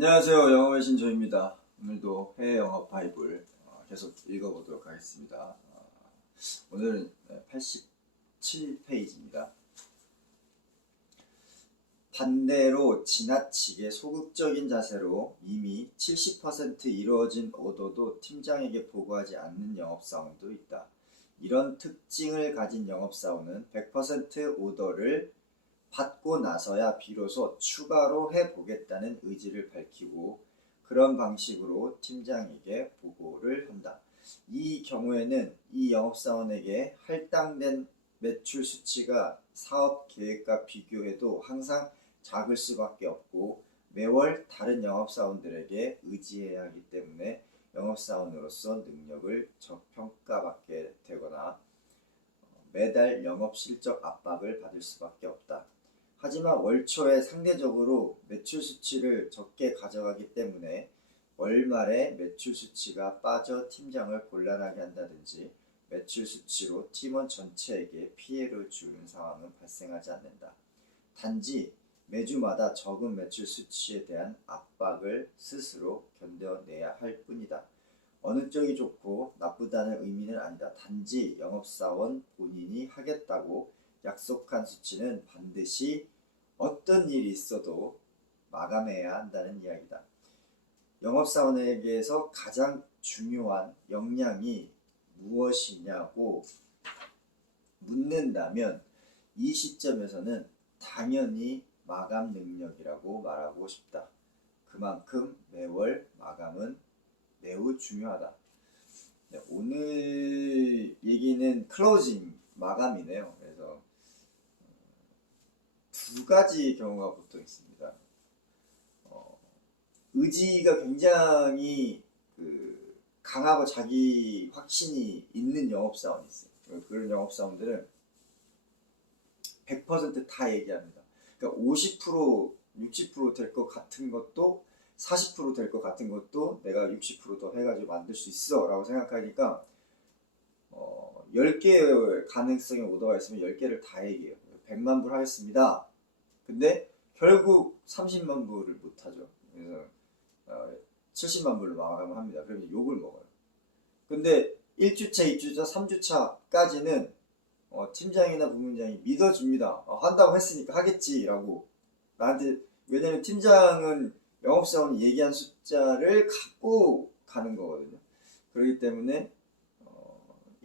안녕하세요. 영어의 신조입니다. 오늘도 해외 영어 바이블 계속 읽어보도록 하겠습니다. 오늘은 87페이지입니다. 반대로 지나치게 소극적인 자세로 이미 70% 이루어진 오더도 팀장에게 보고하지 않는 영업사원도 있다. 이런 특징을 가진 영업사원은 100% 오더를 받고 나서야 비로소 추가로 해보겠다는 의지를 밝히고 그런 방식으로 팀장에게 보고를 한다. 이 경우에는 이 영업사원에게 할당된 매출 수치가 사업 계획과 비교해도 항상 작을 수밖에 없고 매월 다른 영업사원들에게 의지해야 하기 때문에 영업사원으로서 능력을 저평가받게 되거나 매달 영업실적 압박을 받을 수밖에 없다. 하지만 월 초에 상대적으로 매출 수치를 적게 가져가기 때문에 월말에 매출 수치가 빠져 팀장을 곤란하게 한다든지 매출 수치로 팀원 전체에게 피해를 주는 상황은 발생하지 않는다. 단지 매주마다 적은 매출 수치에 대한 압박을 스스로 견뎌내야 할 뿐이다. 어느 쪽이 좋고 나쁘다는 의미는 아니다. 단지 영업사원 본인이 하겠다고 약속한 수치는 반드시 어떤 일이 있어도 마감해야 한다는 이야기다. 영업사원에게서 가장 중요한 역량이 무엇이냐고 묻는다면 이 시점에서는 당연히 마감 능력이라고 말하고 싶다. 그만큼 매월 마감은 매우 중요하다. 네, 오늘 얘기는 클로징, 마감이네요. 그래서 두 가지 경우가 보통 있습니다. 의지가 굉장히 강하고 자기 확신이 있는 영업사원이 있어요. 그런 영업사원들은 100% 다 얘기합니다. 그러니까 50%, 60% 될 것 같은 것도 40% 될 것 같은 것도 내가 60% 더 해가지고 만들 수 있어 라고 생각하니까 10개의 가능성의 오더가 있으면 10개를 다 얘기해요. 100만 불 하겠습니다. 근데 결국 30만 불을 못하죠. 그래서 70만 불로 마감을 합니다. 그러면 욕을 먹어요. 근데 1주차, 2주차, 3주차까지는 팀장이나 부문장이 믿어줍니다. 한다고 했으니까 하겠지 라고 나한테. 왜냐면 팀장은 영업사원이 얘기한 숫자를 갖고 가는 거거든요. 그렇기 때문에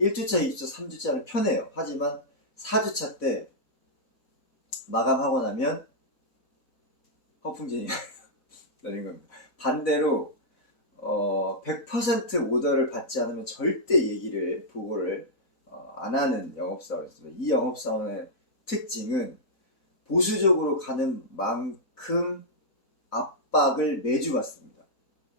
1주차, 2주차, 3주차는 편해요. 하지만 4주차 때 마감하고 나면 허풍쟁이가 되는 겁니다. 반대로 100% 오더를 받지 않으면 절대 보고를 안 하는 영업사원이 있습니다. 이 영업사원의 특징은 보수적으로 가는 만큼 압박을 매주 받습니다.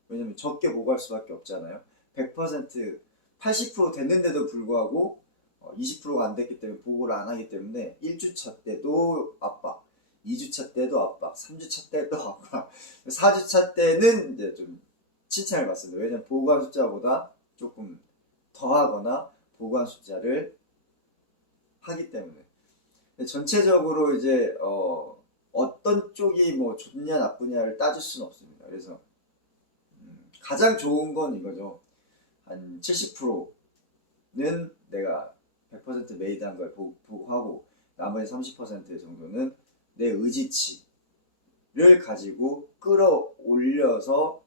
왜냐면 적게 보고할 수밖에 없잖아요. 100% 80% 됐는데도 불구하고 20%가 안 됐기 때문에 보고를 안 하기 때문에 1주차 때도 압박, 2주차 때도 압박, 3주차 때도 압박, 4주차 때는 이제 좀 칭찬을 받습니다. 왜냐면 보고한 숫자보다 조금 더 하거나 보고한 숫자를 하기 때문에. 전체적으로 이제 어떤 쪽이 뭐 좋냐 나쁘냐를 따질 수는 없습니다. 그래서 가장 좋은 건 이거죠. 한 70%는 내가 100% 메이드한 걸 보고하고 나머지 30% 정도는 내 의지치를 가지고 끌어올려서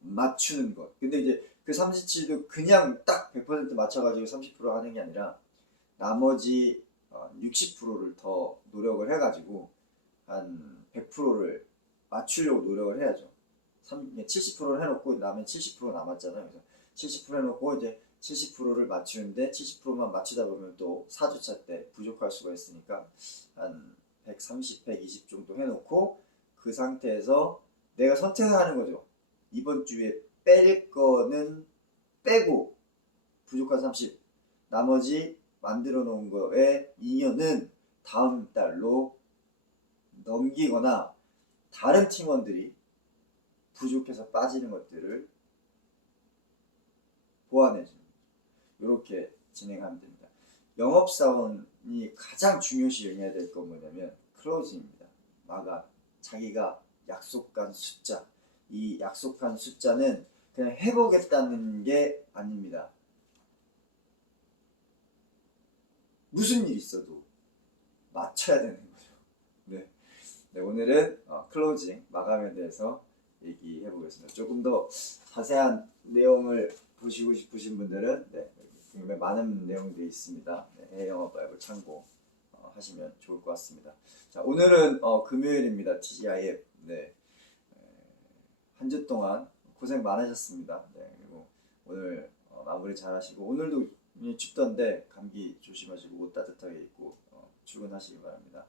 맞추는 것. 근데 이제 그 30치도 그냥 딱 100% 맞춰가지고 30% 하는 게 아니라 나머지 60%를 더 노력을 해가지고 한 100%를 맞추려고 노력을 해야죠. 70%를 해놓고 나면 70% 남았잖아요. 그래서 70% 해놓고 이제 70%를 맞추는데 70%만 맞추다 보면 또 4주차 때 부족할 수가 있으니까 한 130, 120 정도 해놓고 그 상태에서 내가 선택을 하는 거죠. 이번 주에 뺄 거는 빼고 부족한 30, 나머지 만들어 놓은 거에 잉여는 다음 달로 넘기거나 다른 팀원들이 부족해서 빠지는 것들을 보완해줍니다. 이렇게 진행하면 됩니다. 영업사원이 가장 중요시 여겨야 될 건 뭐냐면 클로징입니다. 마감, 자기가 약속한 숫자, 이 약속한 숫자는 그냥 해보겠다는 게 아닙니다. 무슨 일 있어도 맞춰야 되는 거죠. 네, 네 오늘은 클로징 마감에 대해서 얘기해 보겠습니다. 조금 더 자세한 내용을 보시고 싶으신 분들은 굉장히 많은 내용들이 있습니다. 해외 영어 바이블 참고 하시면 좋을 것 같습니다. 자, 오늘은 금요일입니다. TGIF. 네, 한 주 동안 고생 많으셨습니다. 네, 그리고 오늘 마무리 잘 하시고, 오늘도 춥던데 감기 조심하시고 옷 따뜻하게 입고 출근하시기 바랍니다.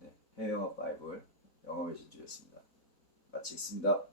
네, 해외 영어 바이블 영어 외신주였습니다. 마치겠습니다.